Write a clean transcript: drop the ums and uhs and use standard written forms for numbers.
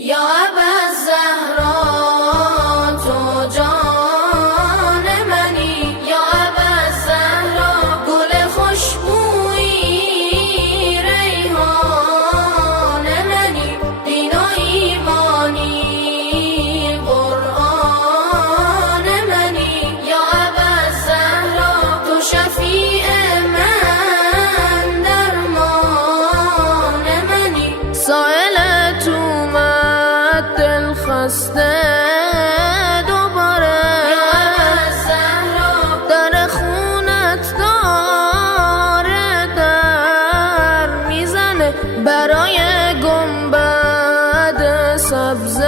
یا ابوالزهرا تو جان منی، یا ابوالزهرا گل خوشبویی ریحان منی، دین و ایمانی قرآن منی، یا ابوالزهرا تو شفیع من درمان منی. سائلت اومد دل خسته دوباره، یا ابوالزهرا در خونت داره در میزنه، برای گنبد سبز